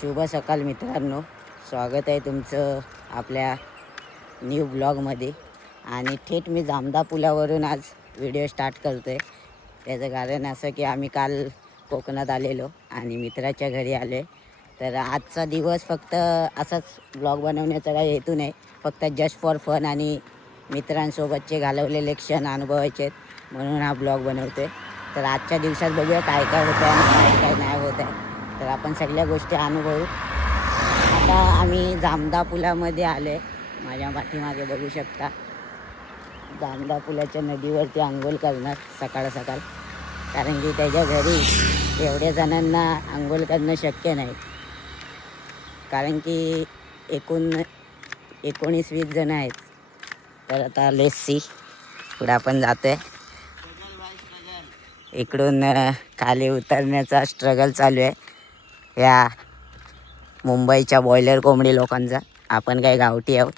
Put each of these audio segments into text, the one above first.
शुभ सकाळ मित्रांनो, स्वागत आहे तुमचं आपल्या न्यू ब्लॉगमध्ये. आणि थेट मी जामदा पुलावरून आज व्हिडिओ स्टार्ट करतो आहे. त्याचं कारण असं की आम्ही काल कोकणात आलेलो आणि मित्राच्या घरी आलो आहे. तर आजचा दिवस फक्त असाच ब्लॉग बनवण्याचा काही हेतू नाही, फक्त जस्ट फॉर फन आणि मित्रांसोबतचे घालवलेले क्षण अनुभवायचे आहेत म्हणून हा ब्लॉग बनवतो आहे. तर आजच्या दिवसात बघूया काय काय होतं आहे आणि काय काय नाही होत आहे. तर आपण सगळ्या गोष्टी अनुभवू. आता आम्ही जामदा पुलामध्ये आलो आहे. माझ्या पाठीमागे बघू शकता. जामदा पुलाच्या नदीवरती आंघोळ करणार सकाळ सकाळ, कारण की त्याच्या घरी एवढ्या जणांना आंघोळ करणं शक्य नाही, कारण की 19-20 जण आहेत. तर आता लेट्स सी, पुढे आपण जातो आहे. इकडून खाली उतरण्याचा स्ट्रगल चालू आहे या मुंबईच्या बॉयलर कोंबडी लोकांचा. आपण काही गावठी आहोत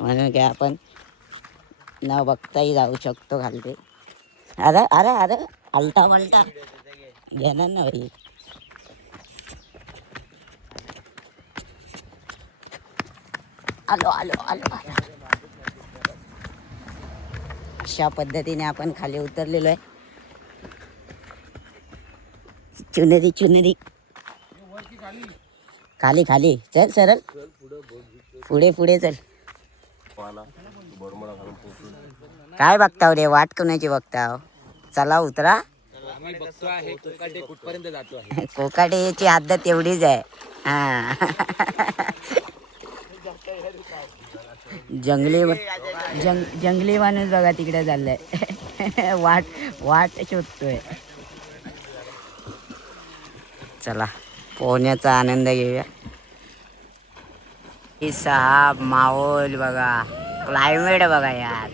म्हणून काय आपण न बघताही जाऊ शकतो खालती. अरे अरे अरे आलटा पलटा घेणार ना भाई. आलो आलो आलो आलो. अशा पद्धतीने आपण खाली उतरलेलो आहे. चुनरी चुनरी खाली खाली चल सरळ पुढे पुढे चल. काय बघताव रे, वाट कोणाची बघताव? चला उतरा. कोकाटेची आदत एवढीच आहे. हा जंगली माणूस बघा तिकडे चाललाय. वाट शोधतोय. चला पोहण्याचा आनंद घेऊया. साहब माहोल बघा, क्लायमेट बघा यार,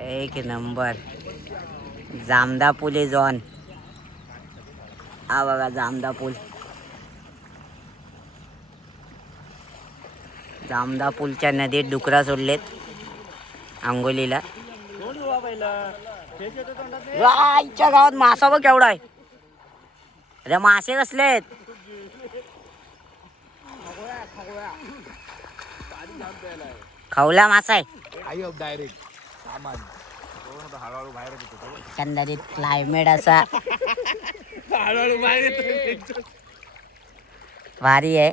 एक number. Jamda pool is on. हा बघा जामदा पूल. जामदा पूलच्या नदीत डुकरा सोडलेत आंघोलीला. आईच्या गावात मासा बघ केवढा आहे. अरे मासे कसलेत? खवला मासा आहे. एकंदरीत क्लायमेट असा भारी आहे.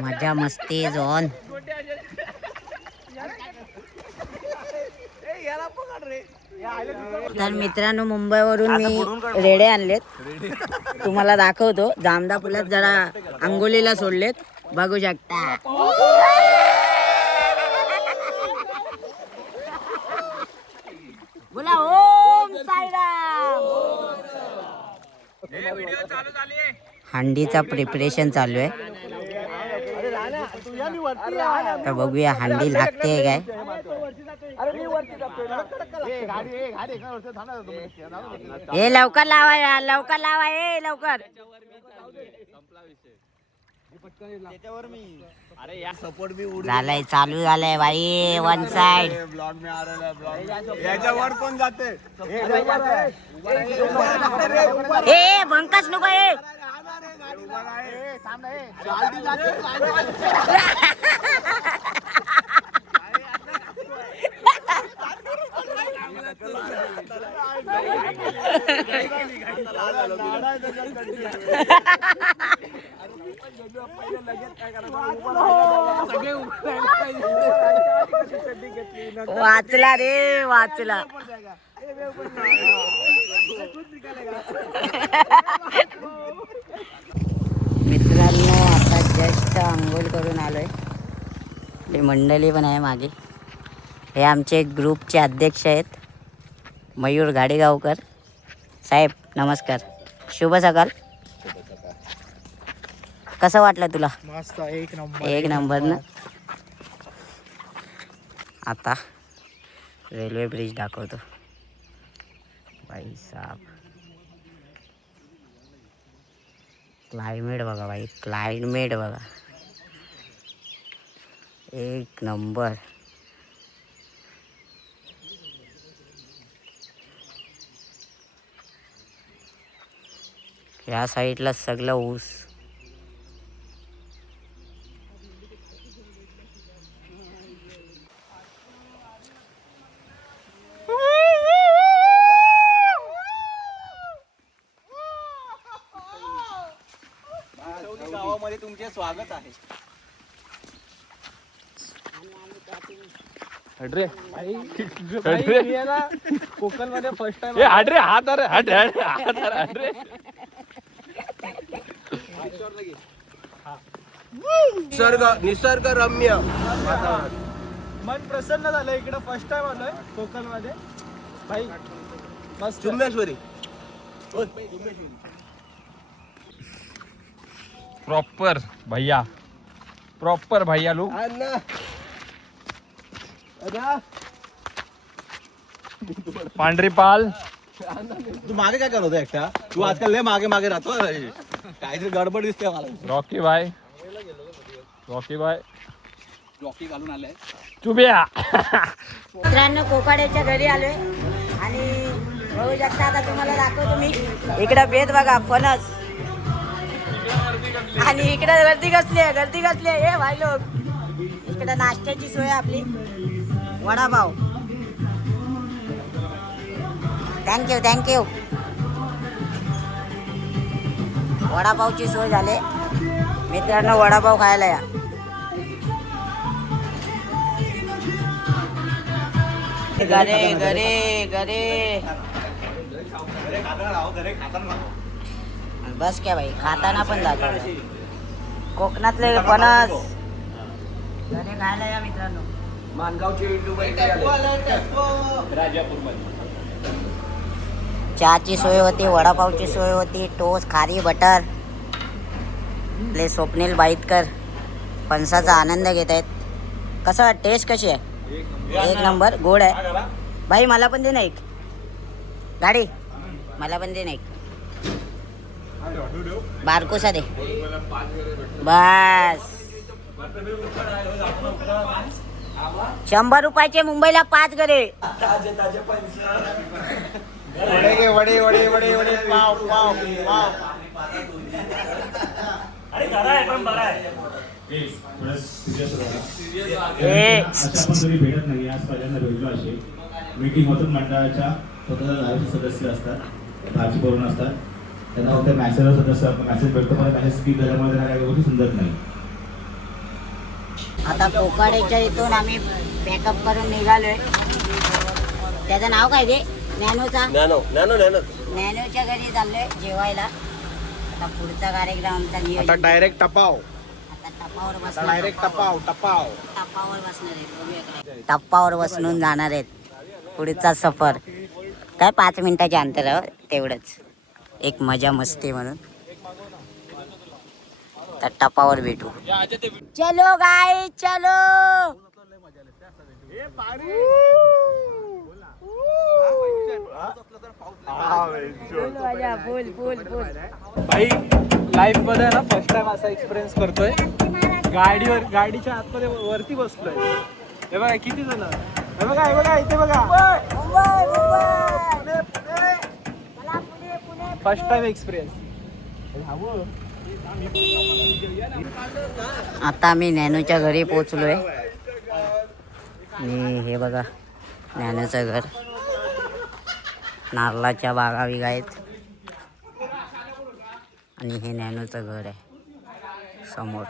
मजा मस्ती झोन. तर मित्रांनो, मुंबईवरून मी रेडे आणलेत, तुम्हाला दाखवतो. जामदा पुलात जरा आंघोलीला सोडलेत, बघू शकता. बोला ओम साईराम. हंडीचा प्रिपरेशन चालू आहे. तर बघूया हंडी लागते काय. हे लवकर लावा यार, लवकर लावा. हे लवकर झालंय, चालू झालंय भाई. वन साइड याच्यावर कोण जाते? ए भंकस नको. ए वाचला रे, वाचला. मित्रांनो, आता जस्ट आंघोळ करून आलोय. आपली मंडळी पण आहे मागे. हे आमचे ग्रुपचे अध्यक्ष आहेत, मयूर गाडेगावकर साहेब. नमस्कार, शुभ सकाळ. कसं वाटलं तुला? मस्त, एक नंबर. एक नंबर ना. आता रेल्वे ब्रिज दाखवतो. भाई साहब, क्लायमेट बघा भाई, क्लायमेट बघा, एक नंबर. या साईडला सगळं ऊस. गावामध्ये तुमचे स्वागत आहे. हड्रे कोकण मध्ये फर्स्ट टाइम हड्रे हात हड्रे निसर्ग रम्य मन प्रसन्न झालं. इकडे फर्स्ट टाइम आलोय कोकण मध्ये भाई. मस्त. चुम्मेश्वरी प्रॉपर भैया लोक. पांढरी पाल. तू मागे काय करत होता एकटा? तू आजकाल लय मागे मागे राहतो. काहीतरी गडबड दिसते मला. रॉकी बाय रॉकी घालून आलाय. चुबिया. मित्रांनो, कोकाड्याच्या घरी आलोय आणि बघू शकता, आता तुम्हाला दाखवतो मी. इकडं बेत बघा, फणस. आणि इकडे गर्दी कसली आहे हे भाई लोक. इकडे नाश्त्याची सोय आपली, वडापाव. थँक्यू. वडापावची सोय झाली. मित्रांनो, वडापाव खायला या. घरे बस क्या भाई, खाताना पण जातो. कोकणातले फणस घरे खायला या मित्रांनो. मानगावची चहाची सोय होती, वडापावची सोय होती, टोस्ट, खारी, बटर. आपले स्वप्नील बाईतकर फणसाचा आनंद घेत आहेत. कसं टेस्ट कशी आहे? एक नंबर. गोड आहे भाई. मला पण दे ना एक गाडी. मला पण दे ना एक बारकोसा दे बस. 100 रुपयाचे मुंबईला 5 गरे. वडे वडे वडे वडे पाव पाव पाव. भेटत नाही. आज पहिल्यांदा भेटलो. असे मीटिंग होतात मंडळाच्या. स्वतःचा लाईव्ह सदस्य असतात, भाजी करून असतात. त्यांना फक्त मॅसेजवर सदस्य मॅसेज भेटतो, पण मॅसेज स्किप झाल्यामुळे त्यांना काही गोष्टी समजत नाही. आता कोकाड्याच्या इथून आम्ही पॅकअप करून निघालोय. त्याचं नाव काय ते? नॅनोच्या घरी चाललोय जेवायला. आता पुढचा कार्यक्रम आमचा नियोजन. आता डायरेक्ट टपाव. आता टप्पावर बसणार. डायरेक्ट टपाव टपाव टप्पावर बसणार आहेत. टप्पावर बसणून जाणार आहेत. पुढचा सफर काय 5 मिनिटाच्या अंतरावर, तेवढंच एक मजा मस्ती म्हणून. तर टप्पावर भेटू. चलो गाय चलो. भाई लाईफ मध्ये ना फर्स्ट टाइम असा एक्सपिरियन्स करतोय. गाडीच्या आतमध्ये वरती बसलोय. हे बघा किती जण. हे बघा इथे बघा. First time experience. आता आम्ही नॅनोच्या घरी पोहोचलोय. आणि हे बघा नॅनोचं घर. नारळाच्या बागा बिगा आहेत. आणि हे नॅनोचं घर आहे समोर.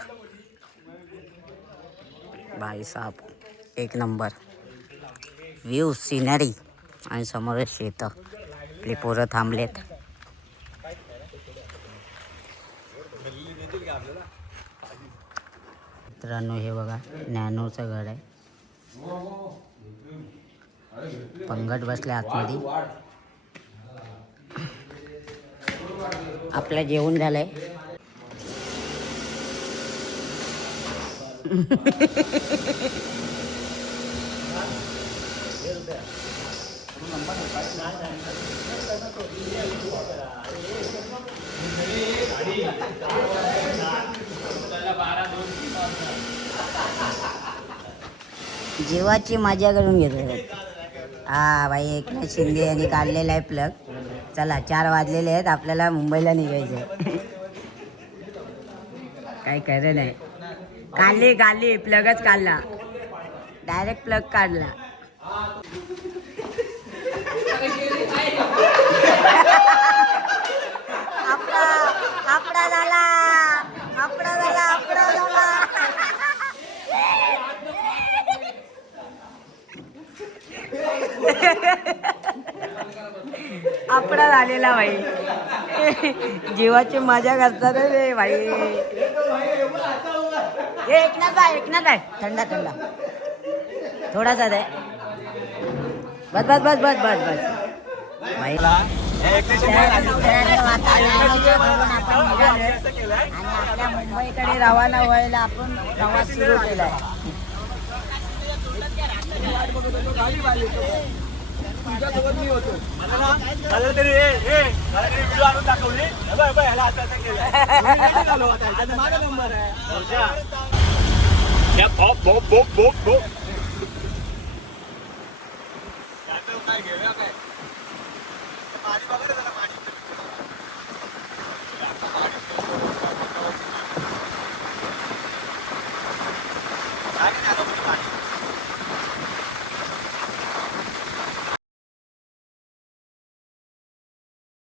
भाई साहब, एक नंबर व्ह्यू, सिनरी. आणि समोर शेत. आपली पोरं थांबलेत. मित्रांनो, हे बघा नॅनोचं घर आहे. पंगत बसले आतमध्ये. आपलं जेवण झालंय. जीवाची मजा करून घेतो. हा भाई एकनाथ शिंदे यांनी काढलेला आहे प्लग. चला 4 वाजलेले आहेत, आपल्याला मुंबईला निघायचं आहे. काही खरं नाही. काढली प्लगच काढला, डायरेक्ट प्लग काढला. आपडा झाला. आपडा झालेला भाई. जीवाची मजा करतात रे भाई. एकनाथ भाई थंडा थोडासा दे. बस भाई. आपण निघालोय आणि आपल्या मुंबईकडे रवाना व्हायला आपण प्रवास सुरू केलाय. तुमच्यासोबत मी होतो. मला तरी व्हिडिओ आणून दाखवली. ह्याला असं केलं. माझा नंबर आहे.